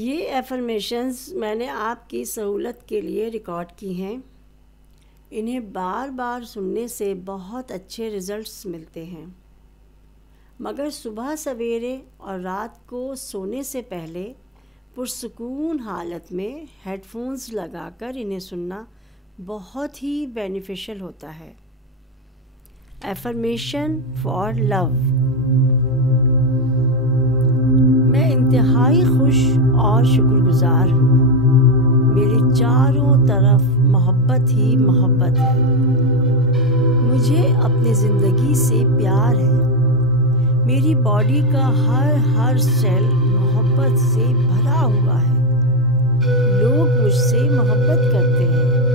یہ ایفرمیشنز میں نے آپ کی سہولت کے لیے ریکارڈ کی ہیں۔ انہیں بار بار سننے سے بہت اچھے رزلٹس ملتے ہیں، مگر صبح سویرے اور رات کو سونے سے پہلے پرسکون حالت میں ہیڈ فونز لگا کر انہیں سننا بہت ہی بینیفیشل ہوتا ہے۔ ایفرمیشن فار لو۔ میں انتہائی خوش اور شکر گزار ہوں۔ میرے چاروں طرف محبت ہی محبت ہے۔ مجھے اپنی زندگی سے پیار ہے۔ میری باڈی کا ہر سیل محبت سے بھرا ہوا ہے۔ لوگ مجھ سے محبت کرتے ہیں۔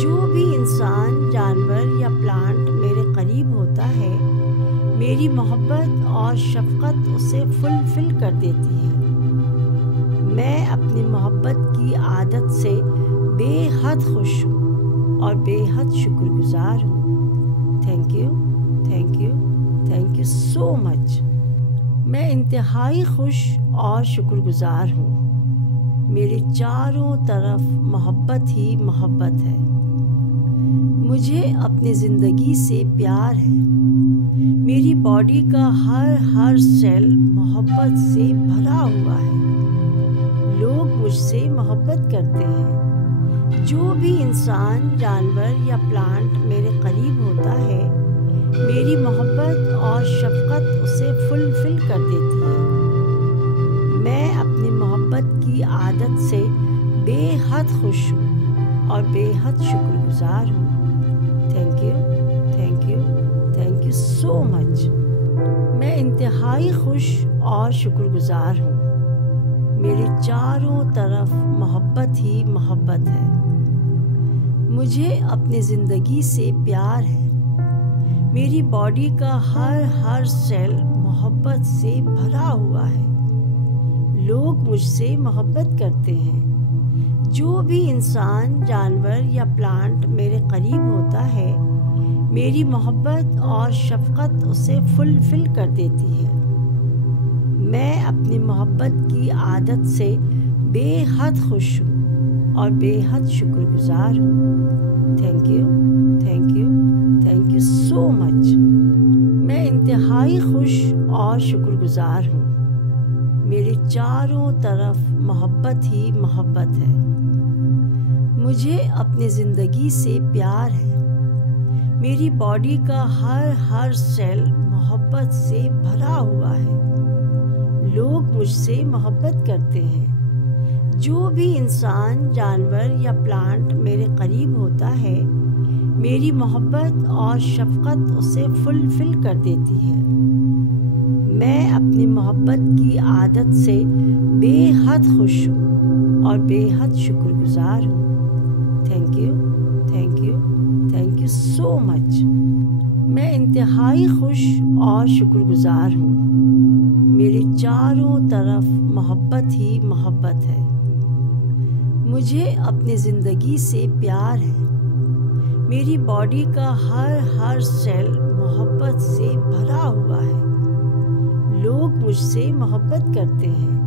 جو بھی انسان، جانور یا پلانٹ میرے قریب ہوتا ہے، میری محبت اور شفقت اسے فلفل کر دیتی ہے۔ میں اپنی محبت کی عادت سے بے حد خوش ہوں اور بے حد شکر گزار ہوں۔ Thank you, thank you, thank you so much. میں انتہائی خوش اور شکر گزار ہوں۔ میرے چاروں طرف محبت ہی محبت ہے۔ مجھے اپنی زندگی سے پیار ہے۔ میری باڈی کا ہر سیل محبت سے بھرا ہوا ہے۔ لوگ مجھ سے محبت کرتے ہیں۔ جو بھی انسان، جانور یا پلانٹ میرے قریب ہوتا ہے، میری محبت اور شفقت اسے فلفل کر دیتی ہے۔ میں اپنی محبت کی عادت سے بے حد خوش ہوں اور بے حد شکر گزار ہوں۔ Thank you, thank you, thank you so much. میں انتہائی خوش اور شکر گزار ہوں۔ میرے چاروں طرف محبت ہی محبت ہے۔ مجھے اپنی زندگی سے پیار ہے۔ میری باڈی کا ہر سیل محبت سے بھرا ہوا ہے۔ لوگ مجھ سے محبت کرتے ہیں۔ جو بھی انسان، جانور یا پلانٹ میرے قریب ہوتا ہے، میری محبت اور شفقت اسے فلفل کر دیتی ہے۔ میں اپنی محبت کی عادت سے بے حد خوش ہوں اور بے حد شکر گزار ہوں۔ Thank you, thank you, thank you so much. میں انتہائی خوش اور شکر گزار ہوں۔ میرے چاروں طرف محبت ہی محبت ہے۔ مجھے اپنی زندگی سے پیار ہے۔ میری باڈی کا ہر سیل محبت سے بھرا ہوا ہے۔ لوگ مجھ سے محبت کرتے ہیں۔ جو بھی انسان، جانور یا پلانٹ میرے قریب ہوتا ہے، میری محبت اور شفقت اسے فلفل کر دیتی ہے۔ میں اپنی محبت کی عادت سے بے حد خوش ہوں اور بے حد شکر گزار ہوں۔ Thank you, thank you, thank you so much. میں انتہائی خوش اور شکر گزار ہوں۔ میرے چاروں طرف محبت ہی محبت ہے۔ مجھے اپنی زندگی سے پیار ہے۔ میری باڈی کا ہر سیل محبت سے بھرا ہوا ہے۔ لوگ مجھ سے محبت کرتے ہیں۔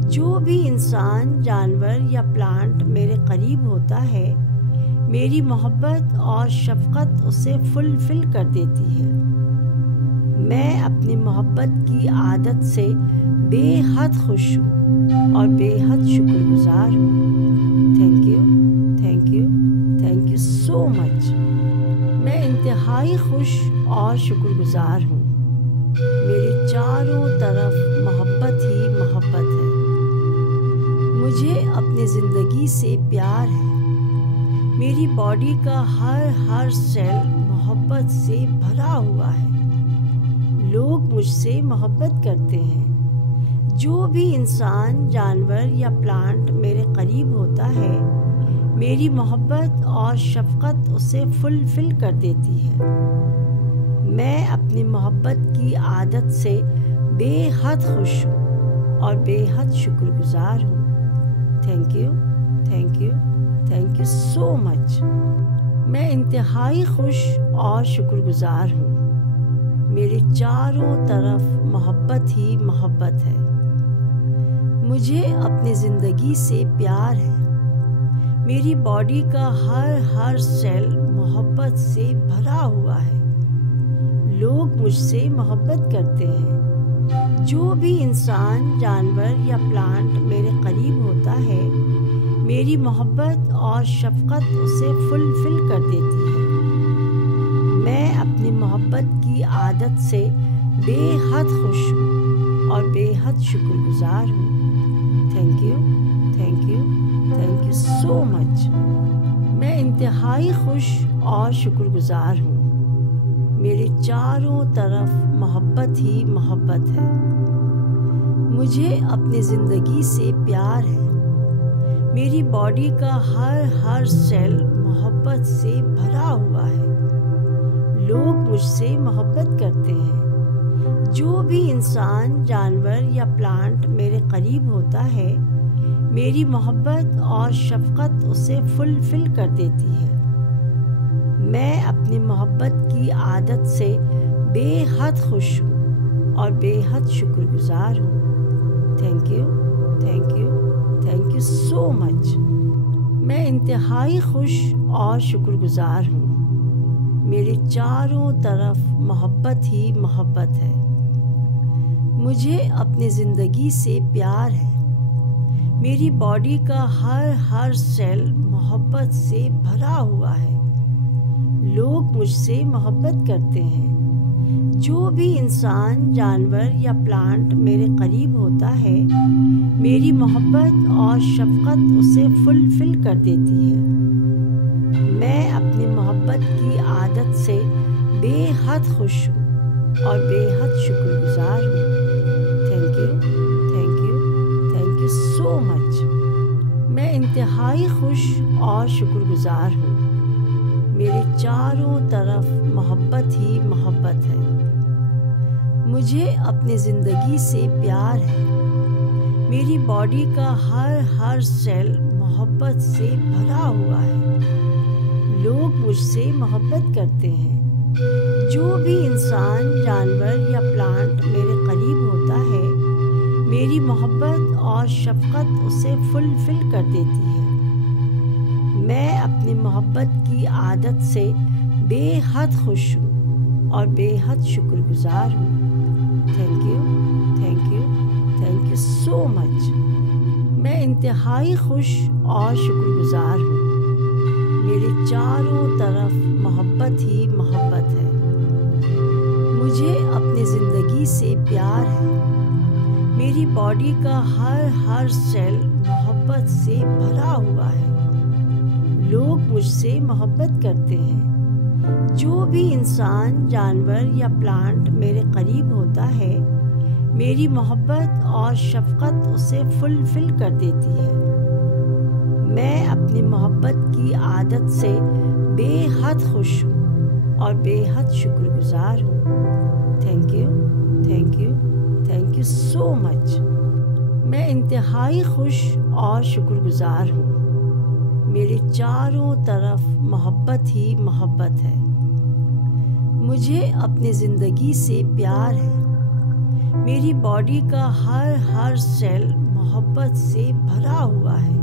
جو بھی انسان، جانور یا پلانٹ میرے قریب ہوتا ہے، میری محبت اور شفقت اسے فلفل کر دیتی ہے۔ میں اپنی محبت کی عادت سے بے حد خوش ہوں اور بے حد شکر گزار ہوں۔ Thank you, thank you, thank you so much. میں انتہائی خوش اور شکر گزار ہوں۔ میرے چاروں طرف محبت ہی محبت ہے۔ مجھے اپنی زندگی سے پیار ہے۔ میری باڈی کا ہر سیل محبت سے بھرا ہوا ہے۔ لوگ مجھ سے محبت کرتے ہیں۔ جو بھی انسان، جانور یا پلانٹ میرے قریب ہوتا ہے، میری محبت اور شفقت اسے فلفل کر دیتی ہے۔ میں اپنی محبت کی عادت سے بے حد خوش ہوں اور بے حد شکر گزار ہوں۔ Thank you, thank you, thank you so much. میں انتہائی خوش اور شکر گزار ہوں۔ میرے چاروں طرف محبت ہی محبت ہے۔ مجھے اپنی زندگی سے پیار ہے۔ میری باڈی کا ہر سیل محبت سے بھرا ہوا ہے۔ لوگ مجھ سے محبت کرتے ہیں۔ جو بھی انسان، جانور یا پلانٹ میرے قریب ہوتا ہے، میری محبت اور شفقت اسے فلفل کر دیتی ہے۔ میں اپنی محبت کی عادت سے بے حد خوش ہوں اور بے حد شکر گزار ہوں۔ Thank you, thank you, thank you so much. میں انتہائی خوش اور شکر گزار ہوں۔ میرے چاروں طرف محبت ہی محبت ہے۔ مجھے اپنی زندگی سے پیار ہے۔ میری باڈی کا ہر سیل محبت سے بھرا ہوا ہے۔ لوگ مجھ سے محبت کرتے ہیں۔ جو بھی انسان، جانور یا پلانٹ میرے قریب ہوتا ہے، میری محبت اور شفقت اسے فلفل کر دیتی ہے۔ میں اپنی محبت کی عادت سے بے حد خوش ہوں اور بے حد شکر گزار ہوں۔ Thank you, thank you, thank you so much. میں انتہائی خوش اور شکر گزار ہوں۔ میرے چاروں طرف محبت ہی محبت ہے۔ مجھے اپنی زندگی سے پیار ہے۔ میری باڈی کا ہر سیل محبت سے بھرا ہوا ہے۔ لوگ مجھ سے محبت کرتے ہیں۔ جو بھی انسان، جانور یا پلانٹ میرے قریب ہوتا ہے، میری محبت اور شفقت اسے فلفل کر دیتی ہے۔ میں اپنی محبت کی عادت سے بے حد خوش ہوں اور بے حد شکر گزار ہوں۔ Thank you, thank you, thank you so much. میں انتہائی خوش اور شکر گزار ہوں۔ میرے چاروں طرف محبت ہی محبت ہے۔ مجھے اپنی زندگی سے پیار ہے۔ میری باڈی کا ہر سیل محبت سے بھرا ہوا ہے۔ لوگ مجھ سے محبت کرتے ہیں۔ جو بھی انسان، جانور یا پلانٹ میرے قریب ہوتا ہے، میری محبت اور شفقت اسے فلفل کر دیتی ہے۔ میں اپنی محبت کی عادت سے بے حد خوش ہوں اور بے حد شکر گزار ہوں۔ Thank you, thank you, thank you so much. میں انتہائی خوش اور شکر گزار ہوں۔ میرے چاروں طرف محبت ہی محبت ہے۔ مجھے اپنی زندگی سے پیار ہے۔ میری باڈی کا ہر سیل محبت سے بھرا ہوا ہے۔ لوگ مجھ سے محبت کرتے ہیں۔ جو بھی انسان، جانور یا پلانٹ میرے قریب ہوتا ہے، میری محبت اور شفقت اسے فلفل کر دیتی ہے۔ میں اپنی محبت کی عادت سے بے حد خوش ہوں اور بے حد شکر گزار ہوں۔ Thank you, thank you, thank you so much. میں انتہائی خوش اور شکر گزار ہوں۔ میرے چاروں طرف محبت ہی محبت ہے۔ مجھے اپنی زندگی سے پیار ہے۔ میری باڈی کا ہر سیل محبت سے بھرا ہوا ہے۔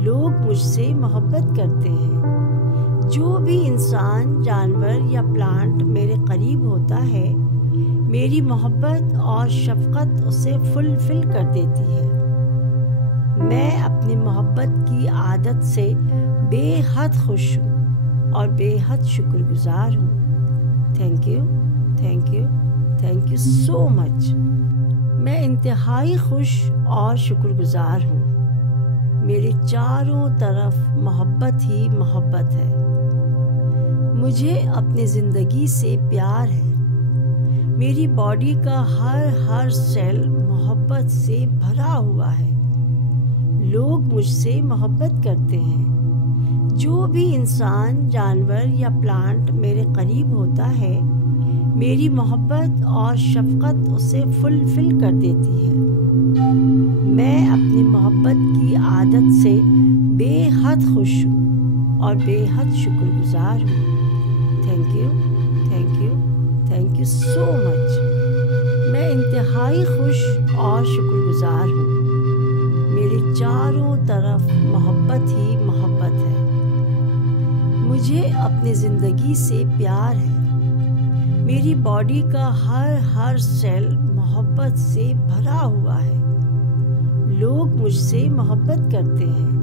لوگ مجھ سے محبت کرتے ہیں۔ جو بھی انسان، جانور یا پلانٹ میرے قریب ہوتا ہے، میری محبت اور شفقت اسے فلفل کر دیتی ہے۔ میں اپنی محبت کی عادت سے بے حد خوش ہوں اور بے حد شکر گزار ہوں۔ Thank you, thank you, thank you so much. میں انتہائی خوش اور شکر گزار ہوں۔ میرے چاروں طرف محبت ہی محبت ہے۔ مجھے اپنی زندگی سے پیار ہے۔ میری باڈی کا ہر سیل محبت سے بھرا ہوا ہے۔ لوگ مجھ سے محبت کرتے ہیں۔ جو بھی انسان، جانور یا پلانٹ میرے قریب ہوتا ہے، میری محبت اور شفقت اسے فلفل کر دیتی ہے۔ میں اپنی محبت کی عادت سے بے حد خوش ہوں اور بے حد شکر گزار ہوں۔ Thank you, thank you, thank you so much. میں انتہائی خوش اور شکر گزار ہوں۔ میرے چاروں طرف محبت ہی محبت ہے۔ مجھے اپنی زندگی سے پیار ہے۔ میری باڈی کا ہر سیل محبت سے بھرا ہوا ہے۔ لوگ مجھ سے محبت کرتے ہیں۔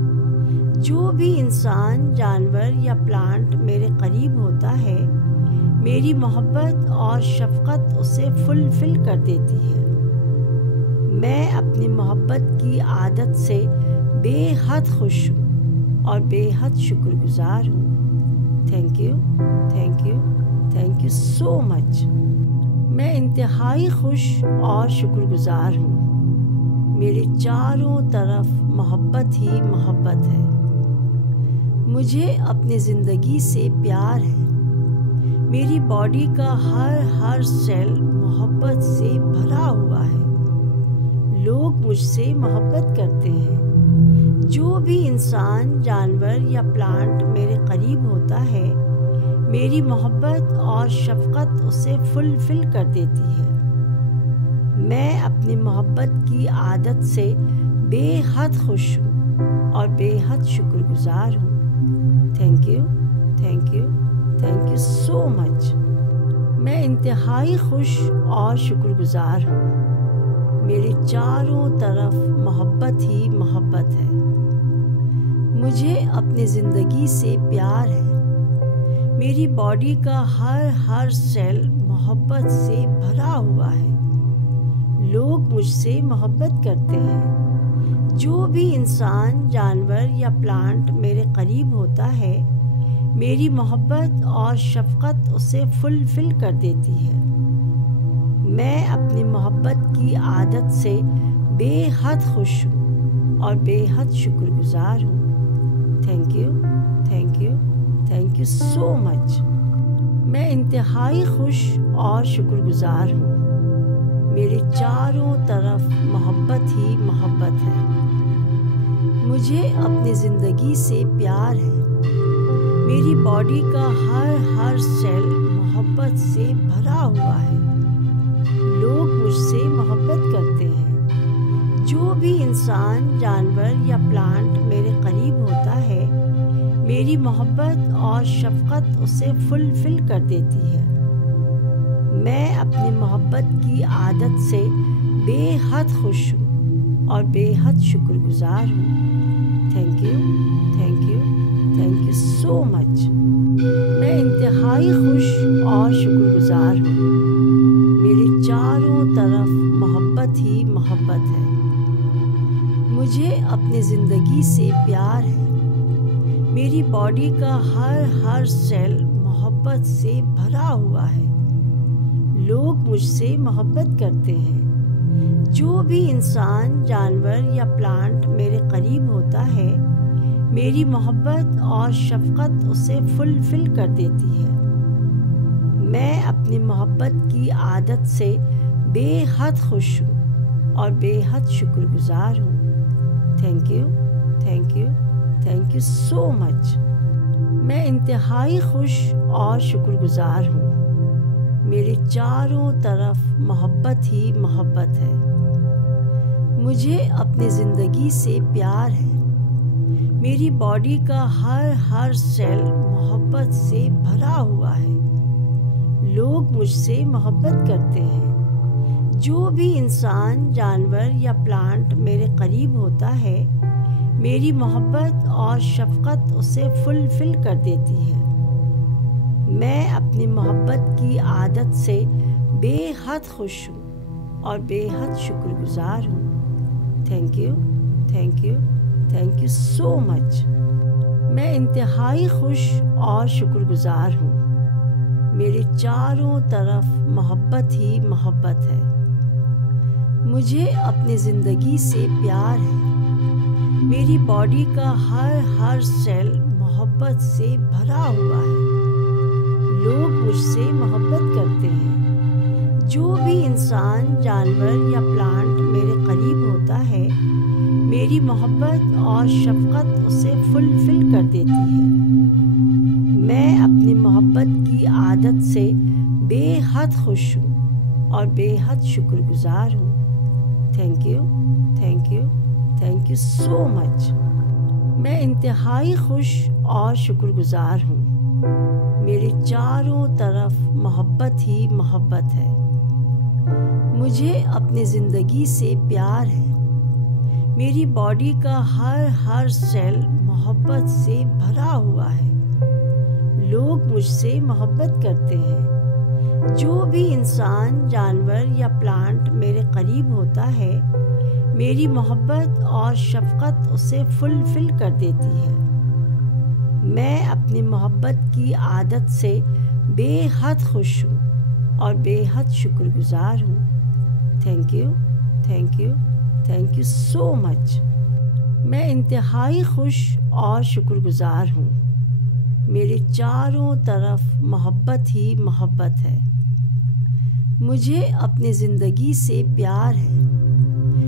جو بھی انسان، جانور یا پلانٹ میرے قریب ہوتا ہے، میری محبت اور شفقت اسے فلفل کر دیتی ہے۔ میں اپنی محبت کی عادت سے بے حد خوش ہوں اور بے حد شکر گزار ہوں۔ Thank you, thank you, thank you so much. میں انتہائی خوش اور شکر گزار ہوں۔ میرے چاروں طرف محبت ہی محبت ہے۔ مجھے اپنی زندگی سے پیار ہے۔ میری باڈی کا ہر سیل محبت سے بھرا ہوا ہے۔ لوگ مجھ سے محبت کرتے ہیں۔ جو بھی انسان، جانور یا پلانٹ میرے قریب ہوتا ہے، میری محبت اور شفقت اسے فلفل کر دیتی ہے۔ میں اپنی محبت کی عادت سے بے حد خوش ہوں اور بے حد شکر گزار ہوں۔ Thank you, thank you, thank you so much. میں انتہائی خوش اور شکر گزار ہوں۔ میرے چاروں طرف محبت ہی محبت ہے۔ مجھے اپنی زندگی سے پیار ہے۔ میری باڈی کا ہر سیل محبت سے بھرا ہوا ہے۔ لوگ مجھ سے محبت کرتے ہیں۔ جو بھی انسان، جانور یا پلانٹ میرے قریب ہوتا ہے، میری محبت اور شفقت اسے فلفل کر دیتی ہے۔ میں اپنی محبت کی عادت سے بے حد خوش ہوں اور بے حد شکر گزار ہوں۔ Thank you, thank you, thank you so much. میں انتہائی خوش اور شکر گزار ہوں۔ میرے چاروں طرف محبت ہی محبت ہے۔ مجھے اپنی زندگی سے پیار ہے۔ میری باڈی کا ہر سیل محبت سے بھرا ہوا ہے۔ لوگ مجھ سے محبت کرتے ہیں۔ جو بھی انسان، جانور یا پلانٹ میرے قریب ہوتا ہے، میری محبت اور شفقت اسے فلفل کر دیتی ہے۔ میں اپنی محبت کی عادت سے بے حد خوش ہوں اور بے حد شکر گزار ہوں۔ Thank you, thank you, thank you so much. میں انتہائی خوش اور شکر گزار ہوں۔ میرے چاروں طرف محبت ہی محبت ہے۔ مجھے اپنی زندگی سے پیار ہے۔ میری باڈی کا ہر سیل محبت سے بھرا ہوا ہے۔ لوگ مجھ سے محبت کرتے ہیں۔ جو بھی انسان، جانور یا پلانٹ میرے قریب ہوتا ہے، میری محبت اور شفقت اسے فلفل کر دیتی ہے۔ میں اپنی محبت کی عادت سے بے حد خوش ہوں اور بے حد شکر گزار ہوں۔ Thank you, thank you, thank you so much. میں انتہائی خوش اور شکر گزار ہوں۔ میرے چاروں طرف محبت ہی محبت ہے۔ مجھے اپنی زندگی سے پیار ہے۔ میری باڈی کا ہر سیل محبت سے بھرا ہوا ہے۔ لوگ مجھ سے محبت کرتے ہیں۔ جو بھی انسان، جانور یا پلانٹ میرے قریب ہوتا ہے، میری محبت اور شفقت اسے فلفل کر دیتی ہے۔ میں اپنی محبت کی عادت سے بے حد خوش ہوں اور بے حد شکر گزار ہوں۔ Thank you, thank you, thank you so much. میں انتہائی خوش اور شکر گزار ہوں۔ میرے چاروں طرف محبت ہی محبت ہے۔ مجھے اپنی زندگی سے پیار ہے۔ میری باڈی کا ہر سیل محبت سے بھرا ہوا ہے۔ لوگ مجھ سے محبت کرتے ہیں۔ جو بھی انسان، جانور یا پلانٹ میرے قریب ہوتا ہے، میری محبت اور شفقت اسے فلفل کر دیتی ہے۔ میں اپنی محبت کی عادت سے بے حد خوش ہوں اور بے حد شکر گزار ہوں۔ Thank you, thank you, thank you so much. میں انتہائی خوش اور شکر گزار ہوں۔ میرے چاروں طرف محبت ہی محبت ہے۔ مجھے اپنی زندگی سے پیار ہے۔ میری باڈی کا ہر سیل محبت سے بھرا ہوا ہے۔ لوگ مجھ سے محبت کرتے ہیں۔ جو بھی انسان، جانور یا پلانٹ میرے قریب ہوتا ہے، میری محبت اور شفقت اسے فلفل کر دیتی ہے۔ میں اپنی محبت کی عادت سے بے حد خوش ہوں اور بے حد شکر گزار ہوں۔ Thank you, thank you, thank you so much. میں انتہائی خوش اور شکر گزار ہوں۔ میرے چاروں طرف محبت ہی محبت ہے۔ مجھے اپنی زندگی سے پیار ہے۔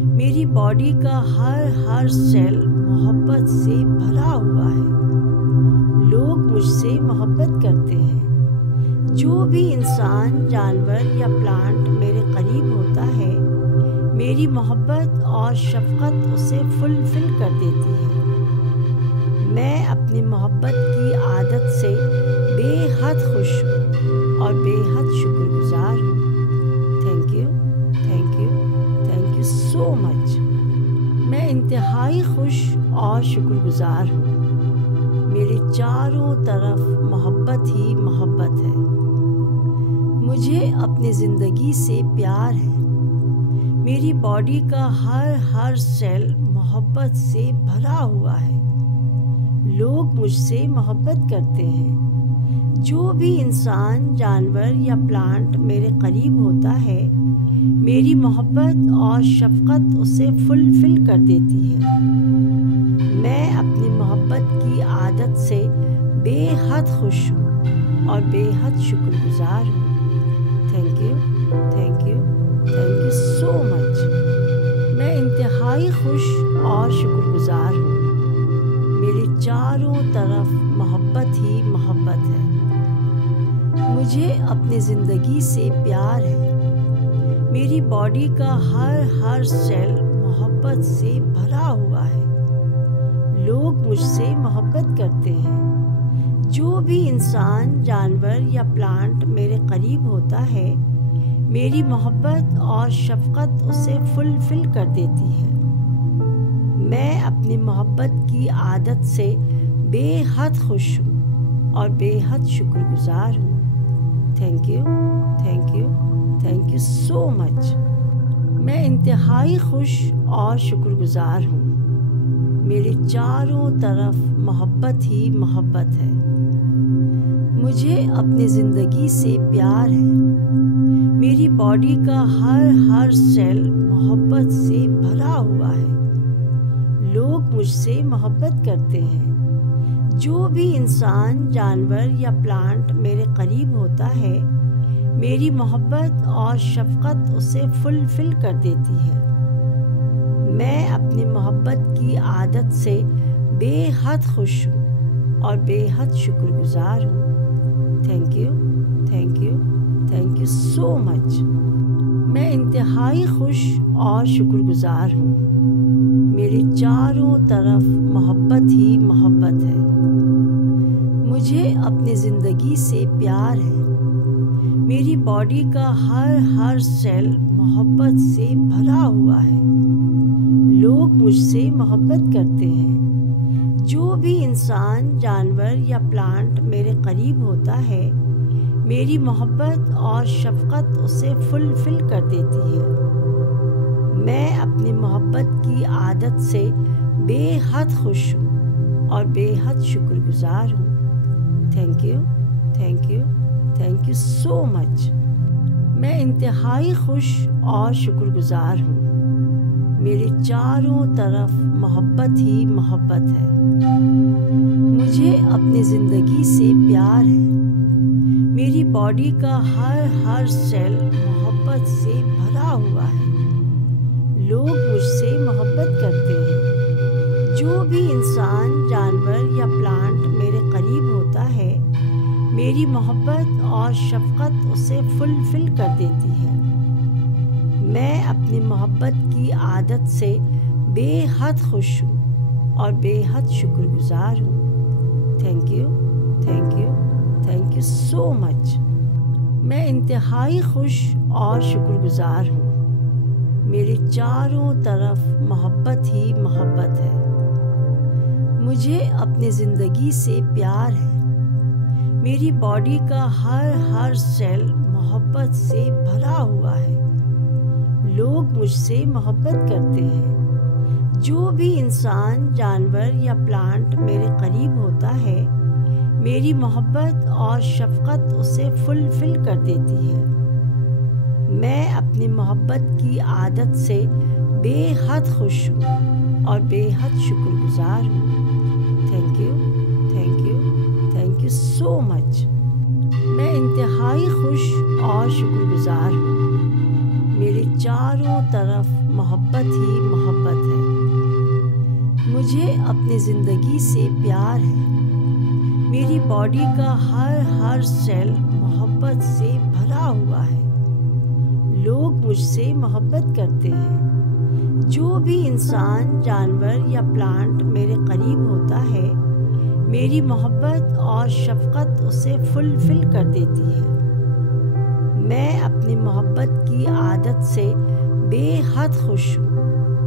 میری باڈی کا ہر سیل محبت سے بھرا ہوا ہے۔ لوگ مجھ سے محبت کرتے ہیں۔ جو بھی انسان، جانور یا پلانٹ میرے قریب ہوتا ہے، میری محبت اور شفقت اسے فلفل کر دیتی ہے۔ میں اپنی محبت کی عادت سے بے حد خوش ہوں اور بے حد شکر گزار ہوں۔ Thank you, thank you, thank you so much. میں انتہائی خوش اور شکر گزار ہوں۔ میرے چاروں طرف محبت ہی محبت ہے۔ مجھے اپنی زندگی سے پیار ہے۔ میری باڈی کا ہر سیل محبت سے بھرا ہوا ہے۔ لوگ مجھ سے محبت کرتے ہیں۔ جو بھی انسان، جانور یا پلانٹ میرے قریب ہوتا ہے، میری محبت اور شفقت اسے فلفل کر دیتی ہے۔ میں اپنی محبت کی عادت سے بے حد خوش ہوں اور بے حد شکر گزار ہوں۔ Thank you, thank you, thank you so much. میں انتہائی خوش اور شکر گزار ہوں۔ میرے چاروں طرف محبت ہی محبت ہے۔ مجھے اپنی زندگی سے پیار ہے۔ میری باڈی کا ہر سیل محبت سے بھرا ہوا ہے۔ لوگ مجھ سے محبت کرتے ہیں۔ جو بھی انسان، جانور یا پلانٹ میرے قریب ہوتا ہے، میری محبت اور شفقت اسے فلفل کر دیتی ہے۔ میں اپنی محبت کی عادت سے بے حد خوش ہوں اور بے حد شکر گزار ہوں۔ Thank you, thank you, thank you so much. میں انتہائی خوش اور شکر گزار ہوں۔ میرے چاروں طرف محبت ہی محبت ہے۔ مجھے اپنی زندگی سے پیار ہے۔ میری باڈی کا ہر سیل محبت سے بھرا ہوا ہے۔ لوگ مجھ سے محبت کرتے ہیں۔ جو بھی انسان، جانور یا پلانٹ میرے قریب ہوتا ہے، میری محبت اور شفقت اسے فلفل کر دیتی ہے۔ میں اپنی محبت کی عادت سے بے حد خوش ہوں اور بے حد شکر گزار ہوں۔ Thank you, thank you, thank you so much. میں انتہائی خوش اور شکر گزار ہوں۔ میرے چاروں طرف محبت ہی محبت ہے۔ مجھے اپنی زندگی سے پیار ہے۔ میری باڈی کا ہر سیل محبت سے بھرا ہوا ہے۔ لوگ مجھ سے محبت کرتے ہیں۔ جو بھی انسان، جانور یا پلانٹ میرے قریب ہوتا ہے، میری محبت اور شفقت اسے فلفل کر دیتی ہے۔ میں اپنی محبت کی عادت سے بے حد خوش ہوں اور بے حد شکر گزار ہوں۔ Thank you, thank you, thank you so much. میں انتہائی خوش اور شکر گزار ہوں۔ میرے چاروں طرف محبت ہی محبت ہے۔ مجھے اپنی زندگی سے پیار ہے۔ میری باڈی کا ہر سیل محبت سے بھرا ہوا ہے۔ لوگ مجھ سے محبت کرتے ہیں۔ جو بھی انسان، جانور یا پلانٹ میرے قریب ہوتا ہے، میری محبت اور شفقت اسے فلفل کر دیتی ہے۔ میں اپنی محبت کی عادت سے بے حد خوش ہوں اور بے حد شکر گزار ہوں۔ Thank you, thank you, thank you so much. میں انتہائی خوش اور شکر گزار ہوں۔ میرے چاروں طرف محبت ہی محبت ہے۔ مجھے اپنی زندگی سے پیار ہے۔ میری باڈی کا ہر سیل محبت سے بھرا ہوا ہے۔ لوگ مجھ سے محبت کرتے ہیں۔ جو بھی انسان، جانور یا پلانٹ میرے قریب ہوتا ہے، میری محبت اور شفقت اسے فلفل کر دیتی ہے۔ میں اپنی محبت کی عادت سے بے حد خوش ہوں اور بے حد شکر گزار ہوں۔ Thank you, thank you, thank you so much. میں انتہائی خوش اور شکر گزار ہوں۔ میرے چاروں طرف محبت ہی محبت ہے۔ مجھے اپنی زندگی سے پیار ہے۔ میری باڈی کا ہر سیل محبت سے بھرا ہوا ہے۔ لوگ مجھ سے محبت کرتے ہیں۔ جو بھی انسان، جانور یا پلانٹ میرے قریب ہوتا ہے، میری محبت اور شفقت اسے فلفل کر دیتی ہے۔ میں اپنی محبت کی عادت سے بے حد خوش ہوں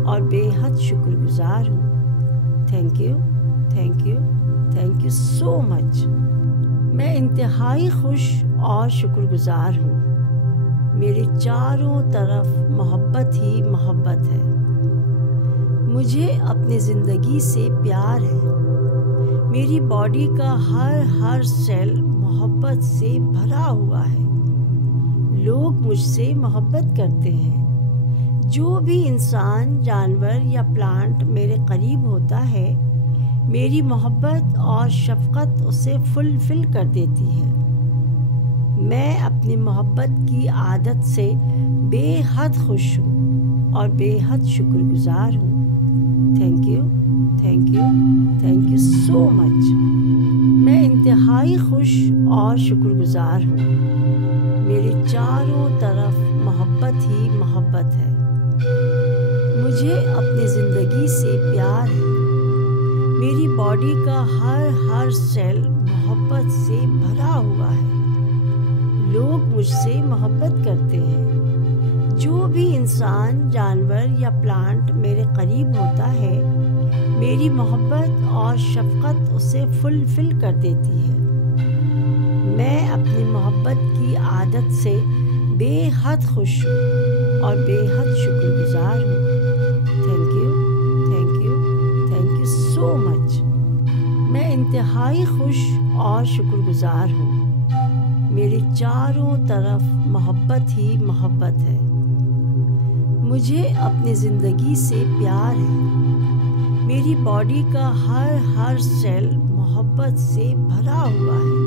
اور بے حد شکر گزار ہوں۔ Thank you, thank you, thank you so much. میں انتہائی خوش اور شکر گزار ہوں۔ میرے چاروں طرف محبت ہی محبت ہے۔ مجھے اپنی زندگی سے پیار ہے۔ میری باڈی کا ہر سیل محبت سے بھرا ہوا ہے۔ لوگ مجھ سے محبت کرتے ہیں۔ جو بھی انسان، جانور یا پلانٹ میرے قریب ہوتا ہے، میری محبت اور شفقت اسے فلفل کر دیتی ہے۔ میں اپنی محبت کی عادت سے بے حد خوش ہوں اور بے حد شکر گزار ہوں۔ Thank you, thank you, thank you so much. میں انتہائی خوش اور شکر گزار ہوں۔ میرے چاروں طرف محبت ہی محبت ہے۔ مجھے اپنی زندگی سے پیار ہے۔ میری باڈی کا ہر سیل محبت سے بھرا ہوا ہے۔ لوگ مجھ سے محبت کرتے ہیں۔ جو بھی انسان، جانور یا پلانٹ میرے قریب ہوتا ہے، میری محبت اور شفقت اسے فلفل کر دیتی ہے۔ میں اپنی محبت کی عادت سے بے حد خوش ہوں اور بے حد شکر گزار ہوں۔ Thank you, thank you, thank you so much. میں انتہائی خوش اور شکر گزار ہوں۔ میرے چاروں طرف محبت ہی محبت ہے۔ مجھے اپنی زندگی سے پیار ہے۔ میری باڈی کا ہر سیل محبت سے بھرا ہوا ہے۔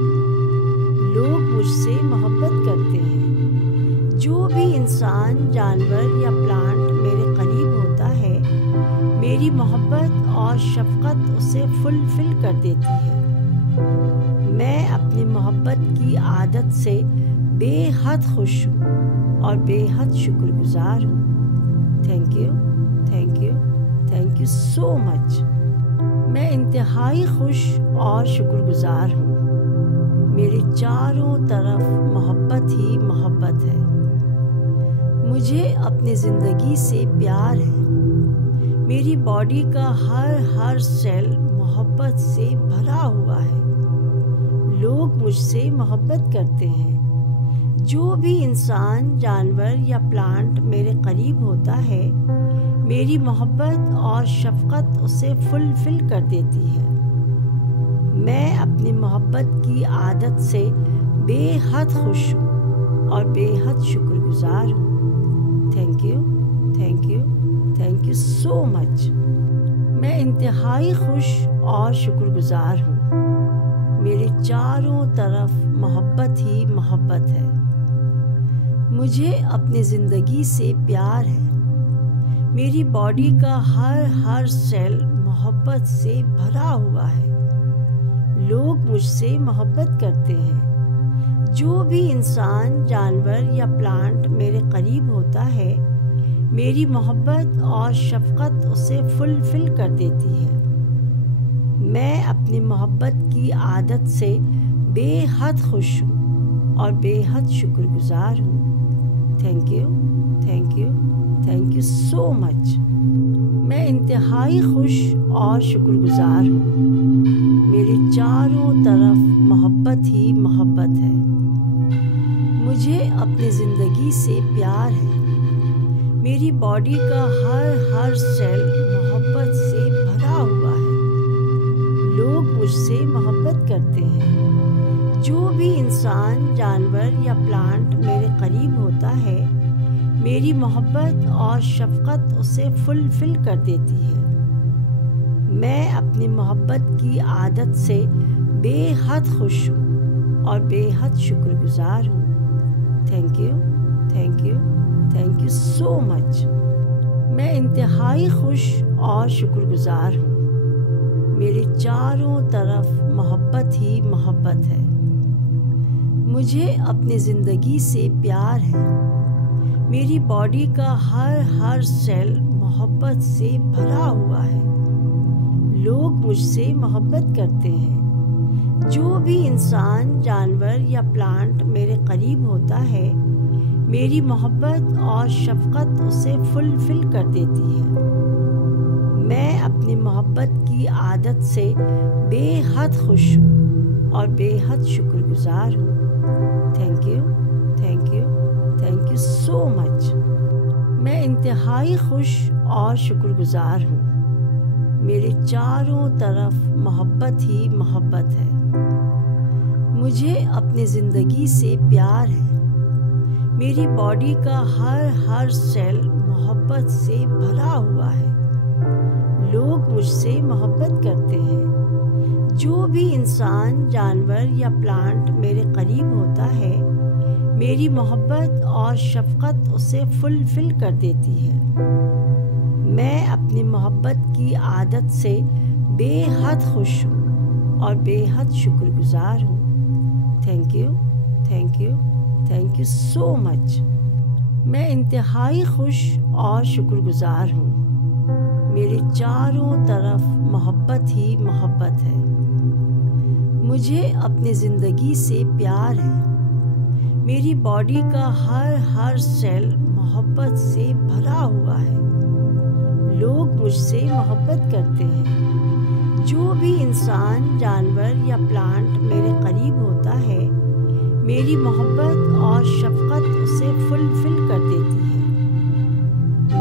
لوگ مجھ سے محبت کرتے ہیں۔ جو بھی انسان، جانور یا پلانٹ میرے قریب ہوتا ہے، میری محبت اور شفقت اسے فلفل کر دیتی ہے۔ میں اپنی محبت کی عادت سے بے حد خوش ہوں اور بے حد شکر گزار ہوں۔ Thank you, thank you, thank you so much. میں انتہائی خوش اور شکر گزار ہوں۔ میرے چاروں طرف محبت ہی محبت ہے۔ مجھے اپنی زندگی سے پیار ہے۔ میری باڈی کا ہر سیل محبت سے بھرا ہوا ہے۔ لوگ مجھ سے محبت کرتے ہیں۔ جو بھی انسان، جانور یا پلانٹ میرے قریب ہوتا ہے، میری محبت اور شفقت اسے فلفل کر دیتی ہے۔ میں اپنی محبت کی عادت سے بے حد خوش ہوں اور بے حد شکر گزار ہوں۔ Thank you, thank you, thank you so much. میں انتہائی خوش اور شکر گزار ہوں۔ میرے چاروں طرف محبت ہی محبت ہے۔ مجھے اپنی زندگی سے پیار ہے۔ میری باڈی کا ہر سیل محبت سے بھرا ہوا ہے۔ لوگ مجھ سے محبت کرتے ہیں۔ جو بھی انسان، جانور یا پلانٹ میرے قریب ہوتا ہے، میری محبت اور شفقت اسے فلفل کر دیتی ہے۔ میں اپنی محبت کی عادت سے بے حد خوش ہوں اور بے حد شکر گزار ہوں۔ Thank you, thank you, thank you so much. میں انتہائی خوش اور شکر گزار ہوں۔ میرے چاروں طرف محبت ہی محبت ہے۔ مجھے اپنی زندگی سے پیار ہے۔ میری باڈی کا ہر سیل محبت سے بھرا ہوا ہے۔ لوگ مجھ سے محبت کرتے ہیں۔ جو بھی انسان، جانور یا پلانٹ میرے قریب ہوتا ہے، میری محبت اور شفقت اسے فلفل کر دیتی ہے۔ میں اپنی محبت کی عادت سے بے حد خوش ہوں اور بے حد شکر گزار ہوں۔ Thank you, thank you, thank you so much. میں انتہائی خوش اور شکر گزار ہوں۔ میرے چاروں طرف محبت ہی محبت ہے۔ مجھے اپنی زندگی سے پیار ہے۔ میری باڈی کا ہر سیل محبت سے بھرا ہوا ہے۔ لوگ مجھ سے محبت کرتے ہیں۔ جو بھی انسان، جانور یا پلانٹ میرے قریب ہوتا ہے، میری محبت اور شفقت اسے فلفل کر دیتی ہے۔ میں اپنی محبت کی عادت سے بے حد خوش ہوں اور بے حد شکر گزار ہوں۔ Thank you, thank you, thank you so much. میں انتہائی خوش اور شکر گزار ہوں۔ میرے چاروں طرف محبت ہی محبت ہے۔ مجھے اپنی زندگی سے پیار ہے۔ میری باڈی کا ہر سیل محبت سے بھرا ہوا ہے۔ لوگ مجھ سے محبت کرتے ہیں۔ جو بھی انسان، جانور یا پلانٹ میرے قریب ہوتا ہے، میری محبت اور شفقت اسے فلفل کر دیتی ہے۔ میں اپنی محبت کی عادت سے بے حد خوش ہوں اور بے حد شکر گزار ہوں۔ Thank you, thank you, thank you so much. میں انتہائی خوش اور شکر گزار ہوں۔ میرے چاروں طرف محبت ہی محبت ہے۔ مجھے اپنی زندگی سے پیار ہے۔ میری باڈی کا ہر سیل محبت سے بھرا ہوا ہے۔ لوگ مجھ سے محبت کرتے ہیں۔ جو بھی انسان، جانور یا پلانٹ میرے قریب ہوتا ہے، میری محبت اور شفقت اسے فلفل کر دیتی ہے۔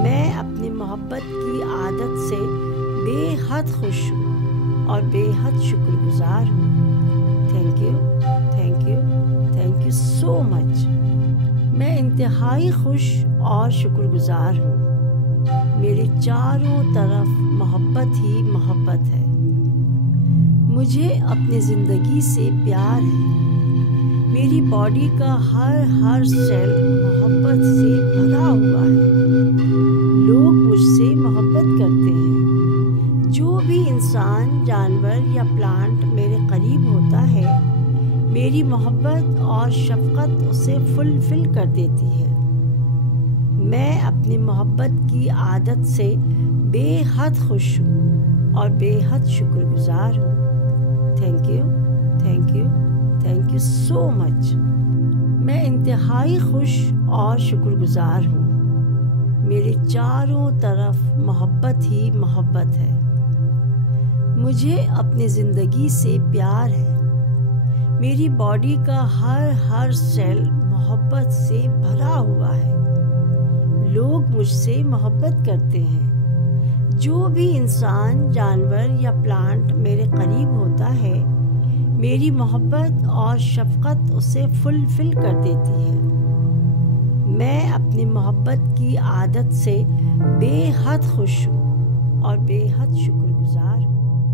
میں اپنی محبت کی عادت سے بے حد خوش ہوں اور بے حد شکر گزار ہوں۔ Thank you, thank you, thank you so much. میں انتہائی خوش اور شکر گزار ہوں۔ میرے چاروں طرف محبت ہی محبت ہے۔ مجھے اپنی زندگی سے پیار ہے۔ میری باڈی کا ہر سیل محبت سے بھرا ہوا ہے۔ لوگ مجھ سے محبت کرتے ہیں۔ جو بھی انسان، جانور یا پلانٹ میرے قریب ہوتا ہے، میری محبت اور شفقت اسے فلفل کر دیتی ہے۔ میں اپنی محبت کی عادت سے بے حد خوش ہوں اور بے حد شکر گزار ہوں۔ Thank you, thank you, thank you so much. میں انتہائی خوش اور شکر گزار ہوں۔ میرے چاروں طرف محبت ہی محبت ہے۔ مجھے اپنی زندگی سے پیار ہے۔ میری باڈی کا ہر سیل محبت سے بھرا ہوا ہے۔ لوگ مجھ سے محبت کرتے ہیں۔ جو بھی انسان، جانور یا پلانٹ میرے قریب ہوتا ہے، میری محبت اور شفقت اسے فلفل کر دیتی ہے۔ میں اپنی محبت کی عادت سے بے حد خوش ہوں اور بے حد شکر گزار ہوں۔